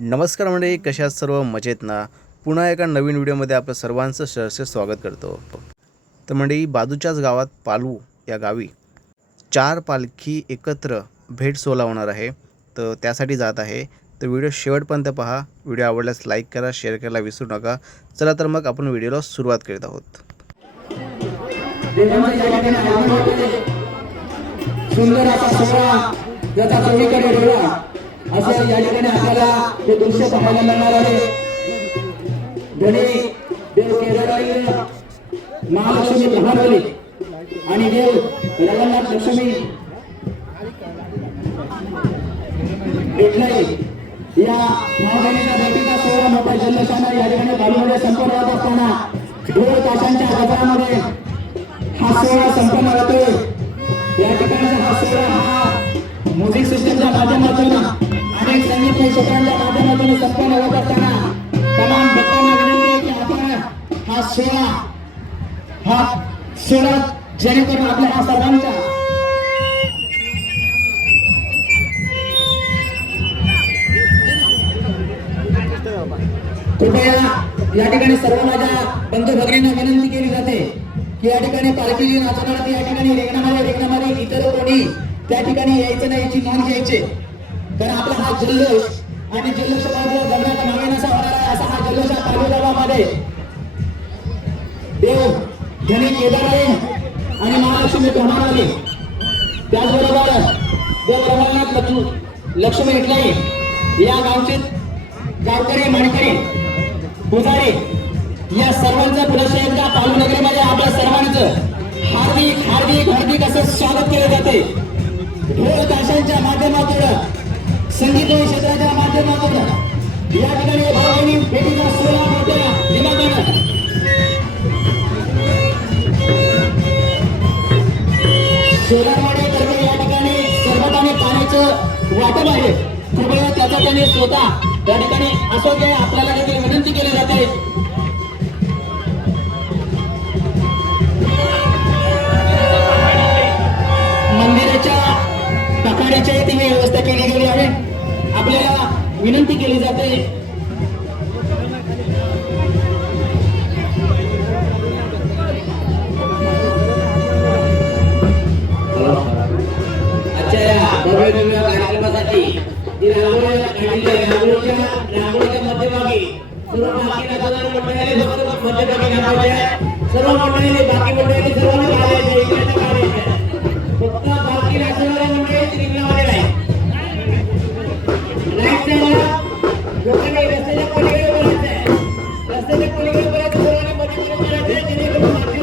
नमस्कार मंडळी, कशा आहात सर्व? मजेत ना? पुन्हा एका नवीन व्हिडिओमध्ये आपलं सर्वांचं सहर्ष स्वागत करतो. तर मंडळी, बाजूच्याच गावात पालू या गावी 4 पालखी एकत्र भेट सोहळा होणार आहे. तर त्यासाठी जात आहे. तर व्हिडिओ शेवटपर्यंत पहा. व्हिडिओ आवडल्यास लाईक करा, शेअर करायला विसरू नका. चला तर मग आपण व्हिडिओला सुरुवात करीत आहोत. सुंदर असा सोहळा ज्याचा चोहीकडे डोळा असं या ठिकाणी आपल्याला हे दृश्य पाहायला मिळणार आहे. धनी देव केदारवाडी महालक्ष्मी प्रभावली आणि देव रघुनाथ लक्ष्मी भेटलाई या महाबलीच्या भेटीचा सोहळा मोठ्या जल्लोषाने या ठिकाणी बालूमध्ये संपन्न होत असताना ढोल ताशांच्या गजरामध्ये हा सोहळा संपन्न होतोय. या ठिकाणचा हा सोहळा हा म्युझिक सिस्टमच्या माध्यमातून अनेक संगीत क्षेत्रांच्या माध्यमातून संपन्न होत असताना तमाम भक्तांना विनंती आहे की आपण हा सोहळा जेणेकरून आपल्या हा सर्वांचा कृपया या ठिकाणी सर्व माझ्या बंधू भगिनींना विनंती केली जाते की या ठिकाणी पालखी नाचणार या ठिकाणी रेंगणामध्ये इतर कोणी त्या ठिकाणी यायचं नाही याची नोंद घ्यायची. कारण आपला हा जल्लोष आणि जल्लोष गगनात मागे नसा होणार आहे असा हा जल्लोष पालू गावामध्ये देव धनी केदारवाडी आणि महालक्ष्मी प्रमाणावली त्याचबरोबर देव रघुनाथ लक्ष्मी भेटलाई या गावचे गावकरी माणकरी पुजारी या सर्वांचं पुन्हा एकदा पालू नगरीमध्ये आपल्या सर्वांचं हार्दिक हार्दिक हार्दिक असं स्वागत केले जाते. ढोल ताशांच्या माध्यमातून संगीत क्षेत्राच्या माध्यमातून या ठिकाणी भावनी भेटीचा सोहळा मोठ्या दिमागानं सोलारवाडी तर्फे या ठिकाणी सर्वताने पाण्याचं वाटप आहे. कृपया त्याचा त्याने स्वतः त्या ठिकाणी असो की आपल्याला देखील विनंती केली जाते. मंदिराच्या पखाड्याच्या तिने व्यवस्था केली गेली आहे. आपल्याला विनंती केली जाते आजच्या या भव्य कार्यक्रमासाठी रांगोळीच्या मध्यभागी सर्व मंडळी बाकी मंडळी सर्वांनी फक्त बाकी नाचणारे मंडळी रिंगणामध्ये नाही. राईट साईडला लोकांनी रस्त्याच्या पलीकडे बोलायचं आहे. रस्त्याच्या पलीकडे बोलायचं सर्वांनी मध्ये बोलायचं आहे जेणेकरून बाकी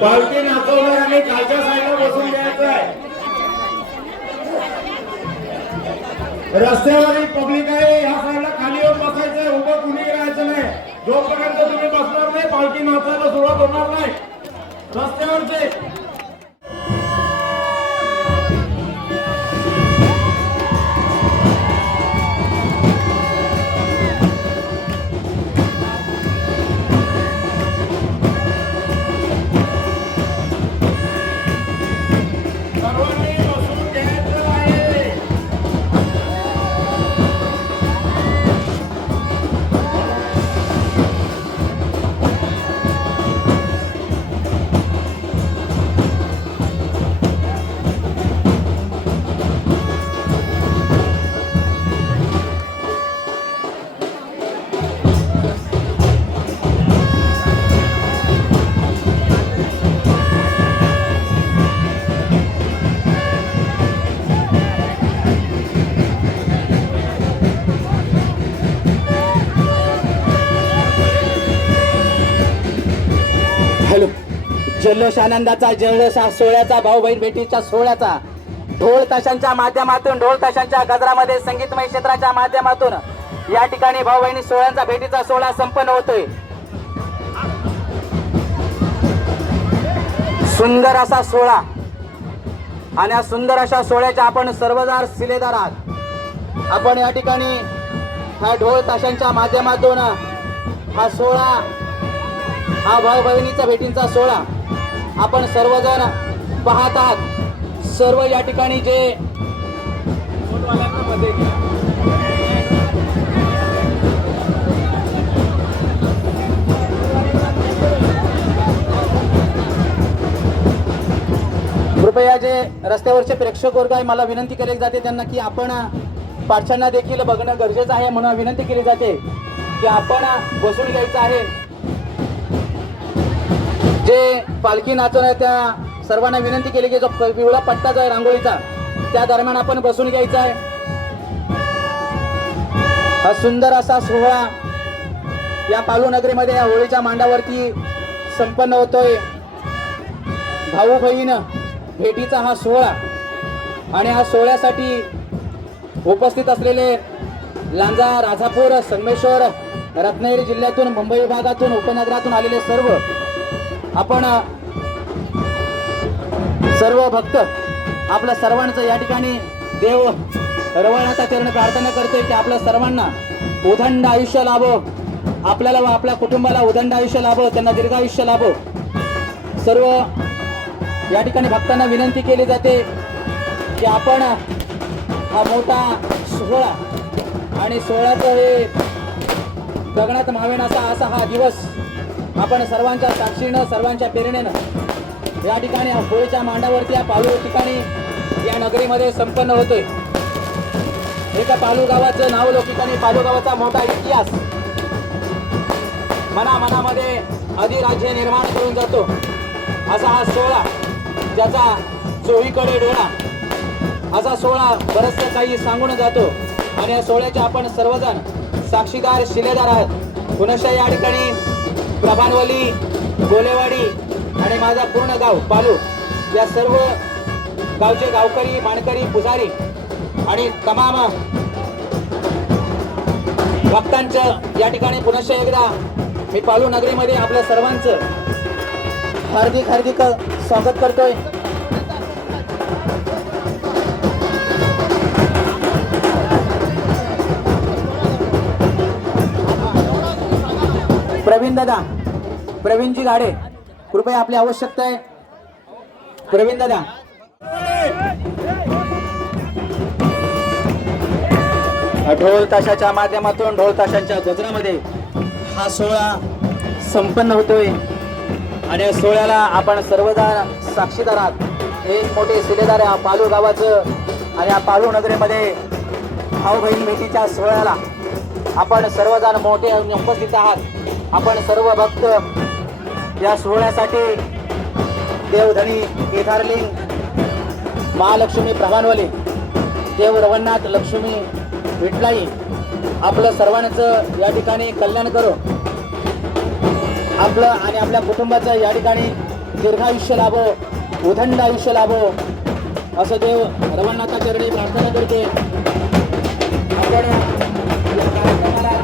पालखी नाचवणार आणि खालच्या साईडला बसून द्यायचं आहे. रस्त्यावरील पब्लिक आहे ह्या साईडला खाली येऊन बसायचंय. उभं कुणी राहायचं नाही. जोपर्यंत तुम्ही बसणार नाही पालखी नाचायला सुरुवात होणार नाही. रस्त्यावरचे सर्वांनी बसून घ्यायचं आहे. हॅलो. जल्लोष आनंदाचा जल्लोष हा सोहळ्याचा, भाऊ बहीण भेटीच्या सोहळ्याचा, ढोल ताशांच्या माध्यमातून, ढोल ताशांच्या गजरामध्ये, संगीतमय क्षेत्राच्या माध्यमातून या ठिकाणी भाऊ बहिणी सोहळ्यांचा भेटीचा सोहळा संपन्न होतोय. सुंदर असा सोहळा आणि या सुंदर अशा सोहळ्याच्या आपण सर्वदार शिलेदार आहात. आपण या ठिकाणी ह्या ढोल ताशांच्या माध्यमातून हा सोहळा, हा भाऊ बहिणीचा भेटींचा सोहळा आपण सर्वजण पाहत आहात. सर्व या ठिकाणी जे कृपया जे रस्त्यावरचे प्रेक्षक वर्ग आहे, मला विनंती केली जाते त्यांना की आपण पाठशांना देखील बघणं गरजेचं आहे, म्हणून विनंती केली जाते की आपण बसून घ्यायचं आहे. जे पालखी नाचून आहे त्या सर्वांना विनंती केली की जो पिवळा पट्टा जो आहे रांगोळीचा, त्या दरम्यान आपण बसून घ्यायचा आहे. हा सुंदर असा सोहळा या पालू नगरीमध्ये या होळीच्या मांडावरती संपन्न होतोय. भाऊ बहीण भेटीचा हा सोहळा आणि हा सोहळ्यासाठी उपस्थित असलेले लांजा, राजापूर, संगमेश्वर, रत्नागिरी जिल्ह्यातून, मुंबई विभागातून, उपनगरातून आलेले सर्व आपण सर्व भक्त आपल्या सर्वांचं या ठिकाणी देव रवळनाथा चरण प्रार्थना करतोय की आपल्या सर्वांना उदंड आयुष्य लाभो, आपल्याला व आपल्या कुटुंबाला उदंड आयुष्य लाभो, त्यांना दीर्घायुष्य लाभो. सर्व या ठिकाणी भक्तांना विनंती केली जाते की आपण हा मोठा सोहळा आणि सोहळ्याचं हे गगनात मावेन असा हा दिवस आपण सर्वांच्या साक्षीनं, सर्वांच्या प्रेरणेनं या ठिकाणी होळीच्या मांडावरती या पालू ठिकाणी या नगरीमध्ये संपन्न होतोय. एका पालू गावाचं नाव लौकिकाने, पालू गावाचा मोठा इतिहास मनामध्ये अधिराज्य निर्माण करून जातो असा हा सोहळा, ज्याचा चोहीकडे डोळा असा सोहळा बरचसं काही सांगून जातो. आणि या सोहळ्याचे आपण सर्वजण साक्षीदार, शिलेदार आहात. पुनश्च या ठिकाणी प्रभानवली, गोलेवाडी आणि माझा पूर्ण गाव पालू या सर्व गावचे गावकरी, मानकरी, पुजारी आणि तमाम भक्तांचं या ठिकाणी पुनश्च एकदा मी पालू नगरीमध्ये आपल्या सर्वांचं हार्दिक स्वागत करतोय. प्रवीणजी गाडे, कृपया आपली आवश्यकता आहे. प्रवीण दादा, ढोल ताशाच्या माध्यमातून, ढोल ताशांच्या गजरामध्ये हा सोहळा संपन्न होतोय आणि या सोहळ्याला आपण सर्वजण साक्षीदार आहात. एक मोठे शिलेदार आहे पालू गावाचं आणि या पालू नगरीमध्ये भाऊ बहीण भेटीच्या सोहळ्याला आपण सर्वजण मोठे उपस्थित आहात. आपण सर्व भक्त या सोहळ्यासाठी देवधनी, केदारलिंग, महालक्ष्मी, प्रभानवली, देव रवळनाथ, लक्ष्मी, विठलाई आपलं सर्वांचं या ठिकाणी कल्याण करो. आपलं आणि आपल्या कुटुंबाचं या ठिकाणी दीर्घायुष्य लाभो, उदंड आयुष्य लाभो असं देव रवळनाथा चरणी प्रार्थना करते. आपण या कार्यक्रमाला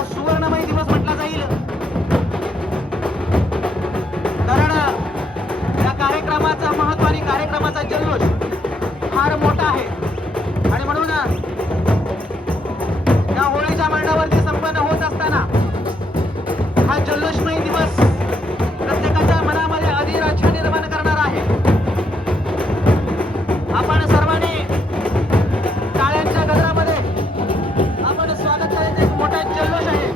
हा सुवर्णमय दिवस म्हटला जाईल. कारण या कार्यक्रमाचं महत्व आणि कार्यक्रमाचा जल्लोष फार मोठा आहे आणि म्हणून या होळीच्या मंडळावरती संपन्न होत असताना हा जल्लोषमय दिवस प्रत्येकाच्या मनामध्ये अधिराज्य निर्माण करणार आहे. आपण सर्वांनी टाळ्यांच्या गजरामध्ये आपण स्वागत करायचं एक मोठा जल्लोष आहे.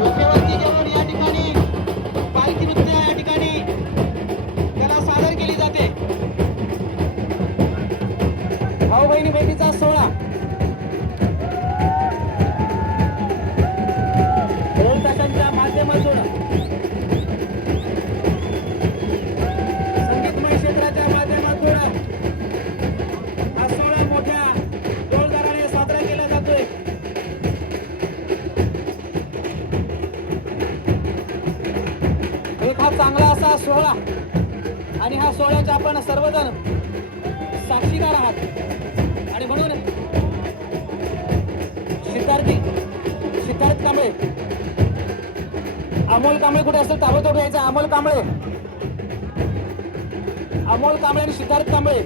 डोक्यावरती घेऊन या ठिकाणी पालखी नृत्य या ठिकाणी त्याला सादर केली जाते. भाऊ बहिणी भेटीचा सोहळा ढोल ताशांच्या माध्यमातून संगीतमय क्षेत्राच्या माध्यमातून हा सोहळा मोठ्या ढोलदाराने साजरा केला जातोय. एक हा चांगला असा सोहळा आणि ह्या सोहळ्याचे आपण सर्वजण साक्षीदार आहात आणि म्हणून सिद्धार्थ कांबळे, अमोल कांबळे कुठे असेल ताबडतोब यायचं. अमोल कांबळे आणि सिद्धार्थ कांबळे,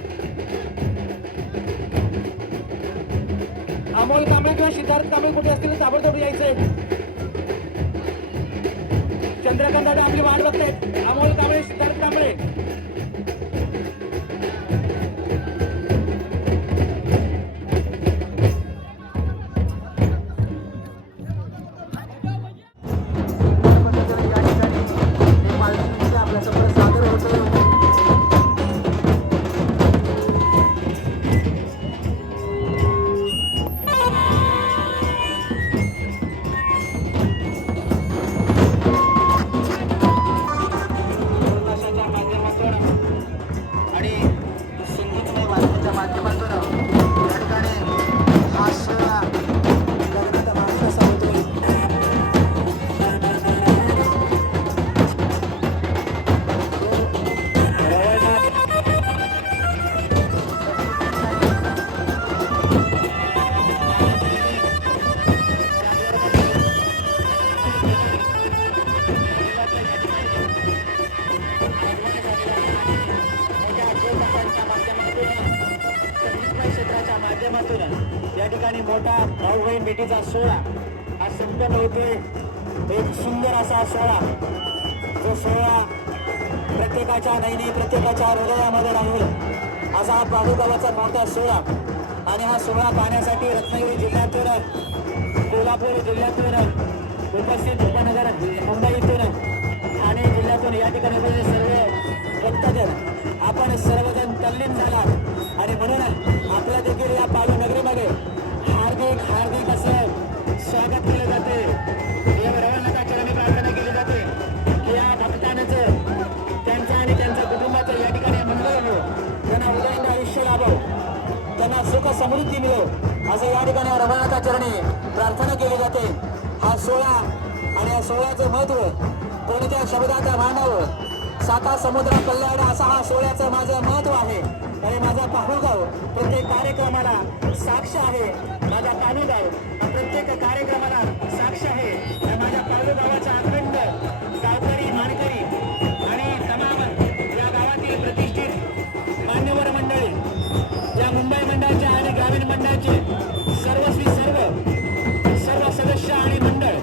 अमोल कांबळे किंवा सिद्धार्थ कांबळे कुठे असतील ताबडतोब यायचे. चंद्रकांत दादा आपली वाट बघतायत. अमोल कांबळे, सिद्धार्थ कांबळे. या ठिकाणी मोठा भाऊ बहीण भेटीचा सोहळा हा संपन्न होतोय. एक सुंदर असा सोहळा, जो सोहळा प्रत्येकाच्या नयनी, प्रत्येकाच्या हृदयामध्ये राहील असा हा बाळूगावाचा मोठा सोहळा. आणि हा सोहळा पाहण्यासाठी रत्नागिरी जिल्ह्यातून, कोल्हापूर जिल्ह्यातून, उपस्थित उपनगर मुंबईतून, ठाणे जिल्ह्यातून या ठिकाणी सर्व भक्तजन आपण सर्वजण तल्लीन झालात आणि म्हणून आपल्या देखील या पालू नगरीमध्ये हार्दिक हार्दिक असं स्वागत केलं जाते. या रवानाचा चरणी प्रार्थना केली जाते की या भक्तांचं, त्यांचं आणि त्यांच्या कुटुंबाचं या ठिकाणी मंगळ हो, त्यांना उदयीन आयुष्य लाभो, त्यांना सुख समृद्धी मिळो असं या ठिकाणी रवानाचा चरणी प्रार्थना केली जाते. हा सोहळा आणि या सोहळ्याचं महत्व कोणत्या शब्दाचं मांडावं, साता समुद्र कल्याण असा हा सोहळ्याचं माझं महत्व आहे. आणि माझा पाहुगाव प्रत्येक कार्यक्रमाला साक्ष आहे. माझा पाहुगाव प्रत्येक कार्यक्रमाला साक्ष आहे. माझ्या पाहुगावाचा अखंड गावकरी, मानकरी आणि तमाम या गावातील प्रतिष्ठित मान्यवर मंडळी, या मुंबई मंडळाच्या आणि ग्रामीण मंडळाचे सर्वस्वी सर्व सदस्य आणि मंडळ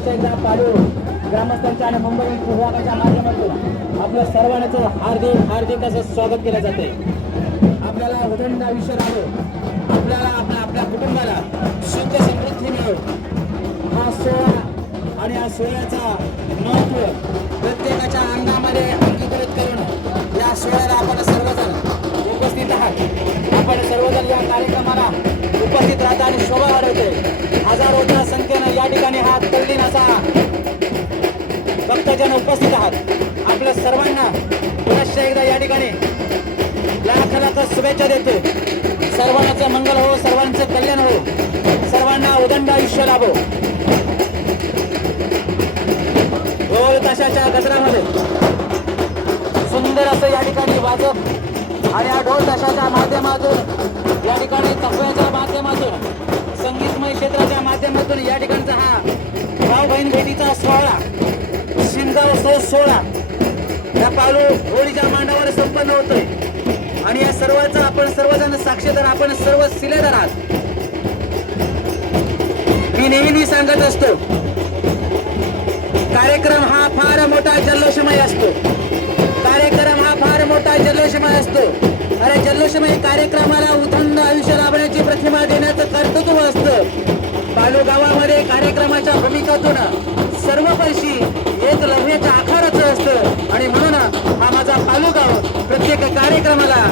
पुन्हा एकदा पालू ग्रामस्थांच्या आणि मुंबई विभागाच्या माध्यमातून आपलं सर्वांचं हार्दिक हार्दिक असं स्वागत केलं जाते. आपल्याला उदंड आयुष्य राहो, आपल्याला आपल्या कुटुंबाला सुख समृद्धी मिळो. हा सोहळा आणि या सोहळ्याचा महत्व प्रत्येकाच्या अंगामध्ये अंगीकृत करून या सोहळ्याला आपण सर्वजण उपस्थित आहात. आपण सर्वजण या कार्यक्रमाला उपस्थित राहता आणि शोभा वाढवतोय. हजारोच्या संख्येनं या ठिकाणी हा तल्लीन असा भक्तजन उपस्थित आहात. आपल्या सर्वांना पुन्हा एकदा या ठिकाणी लाख लाख शुभेच्छा देतो. सर्वांचं मंगल हो, सर्वांचं कल्याण हो, सर्वांना उदंड आयुष्य लाभो. ढोल ताशाच्या गजरामध्ये सुंदर असं या ठिकाणी वाजत आणि या ढोल ताशाच्या माध्यमातून या ठिकाणी तबल्याच्या माध्यमातून संगीतमय क्षेत्राच्या माध्यमातून या ठिकाणचा हा भाऊ बहीण भेटीचा सोहळा शिंगाव सोहळा या पालू होळीच्या मांडावर संपन्न होतोय. आणि या सर्वांचा आपण सर्वजण साक्षीदार, आपण सर्व सिलेदार आहात. मी नेहमी सांगत असतो, कार्यक्रम हा फार मोठा जल्लोषमय असतो. कार्यक्रम हा फार मोठा जल्लोषमय असतो. अरे जल्लोषमय कार्यक्रमाला उदंड आयुष्य लाभण्याची प्रतिमा देण्याचं कर्तृत्व असतं. पालू गावामध्ये कार्यक्रमाच्या भूमिकातून सर्व वर्षी एक लढण्याच्या आखाराचं असतं. आणि म्हणून हा माझा पालू गाव प्रत्येक कार्यक्रमाला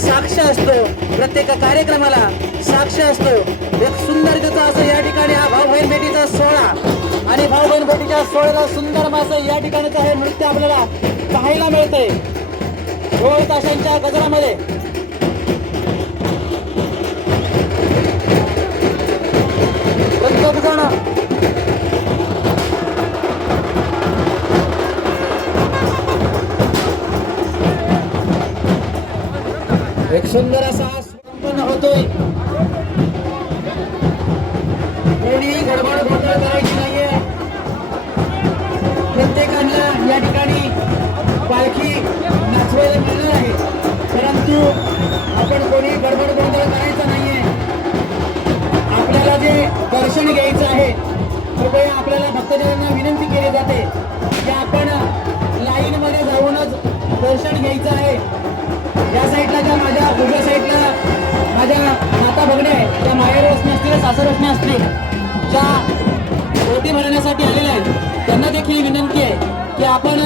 साक्ष असतो, प्रत्येक कार्यक्रमाला साक्ष असतो. एक सुंदर त्याचा असं या ठिकाणी हा भाऊ बहीण भेटीचा सोहळा आणि भाऊ बहीण भेटीच्या सोहळ्याला सुंदर असं या ठिकाणचं हे नृत्य आपल्याला पाहायला मिळतंय. ढोल ताशांच्या गजरामध्ये प्रत्येक जण एक सुंदर असा संपन्न होतोय. कोणी गडबड गोंधळ करायची नाहीये. प्रत्येकाला या ठिकाणी पालखी नाचवायला मिळणार आहे, परंतु आपण कोणी गडबड गोंधळ करायचा नाहीये. आपल्याला जे दर्शन घ्यायचं आहे, कृपया आपल्याला भक्तजनांना विनंती केली जाते की आपण लाईन मध्ये जाऊनच दर्शन घ्यायचं आहे. या साईडला ज्या माझ्या उजव्या साईडला माझ्या माता भगिनी आहेत, त्या माहेर असणे असतील सासर असणे असतील, ज्या ओटी भरण्यासाठी आलेल्या आहेत, त्यांना देखील विनंती आहे की आपण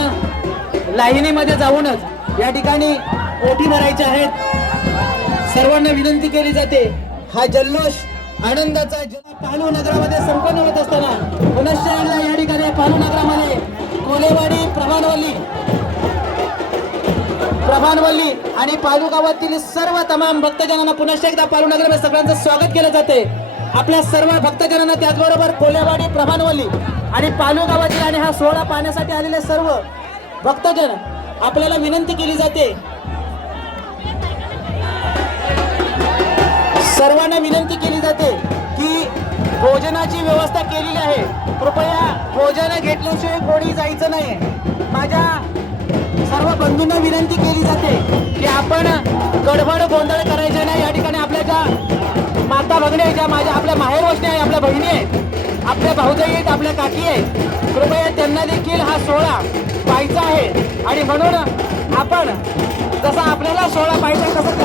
लाईनीमध्ये जाऊनच या ठिकाणी ओटी भरायच्या आहेत. सर्वांना विनंती केली जाते. हा जल्लोष आनंदाचा पालू नगरामध्ये संपन्न होत असताना पुनश्च या ठिकाणी पालू नगरामध्ये कोलेवाडी प्रभानवल्ली आणि पालू गावातील सर्व तमाम भक्तजनांना पुनश्च एकदा पालू नगरामध्ये सगळ्यांचं स्वागत केलं जाते. आपल्या सर्व भक्तजनांना त्याचबरोबर कोलेवाडी प्रभानवल्ली आणि पालू गावातील आणि हा सोहळा पाहण्यासाठी आलेले सर्व भक्तजन आपल्याला विनंती केली जाते. सर्वांना विनंती केली जाते की भोजनाची व्यवस्था केलेली आहे. कृपया भोजन घेतल्याशिवाय कोणी जायचं नाही. माझ्या सर्व बंधूंना विनंती केली जाते की आपण गडबड गोंधळ करायचे नाही. या ठिकाणी आपल्या ज्या माता भगिनी आहेत, ज्या माझ्या आपल्या माहेर वशनी आहेत, आपल्या बहिणी आहेत, आपल्या भाऊजाई आहेत, आपल्या काकी आहेत, कृपया त्यांना देखील हा सोहळा पाहायचा आहे. आणि म्हणून आपण जसा आपल्याला सोहळा पाहायचा आहे तसं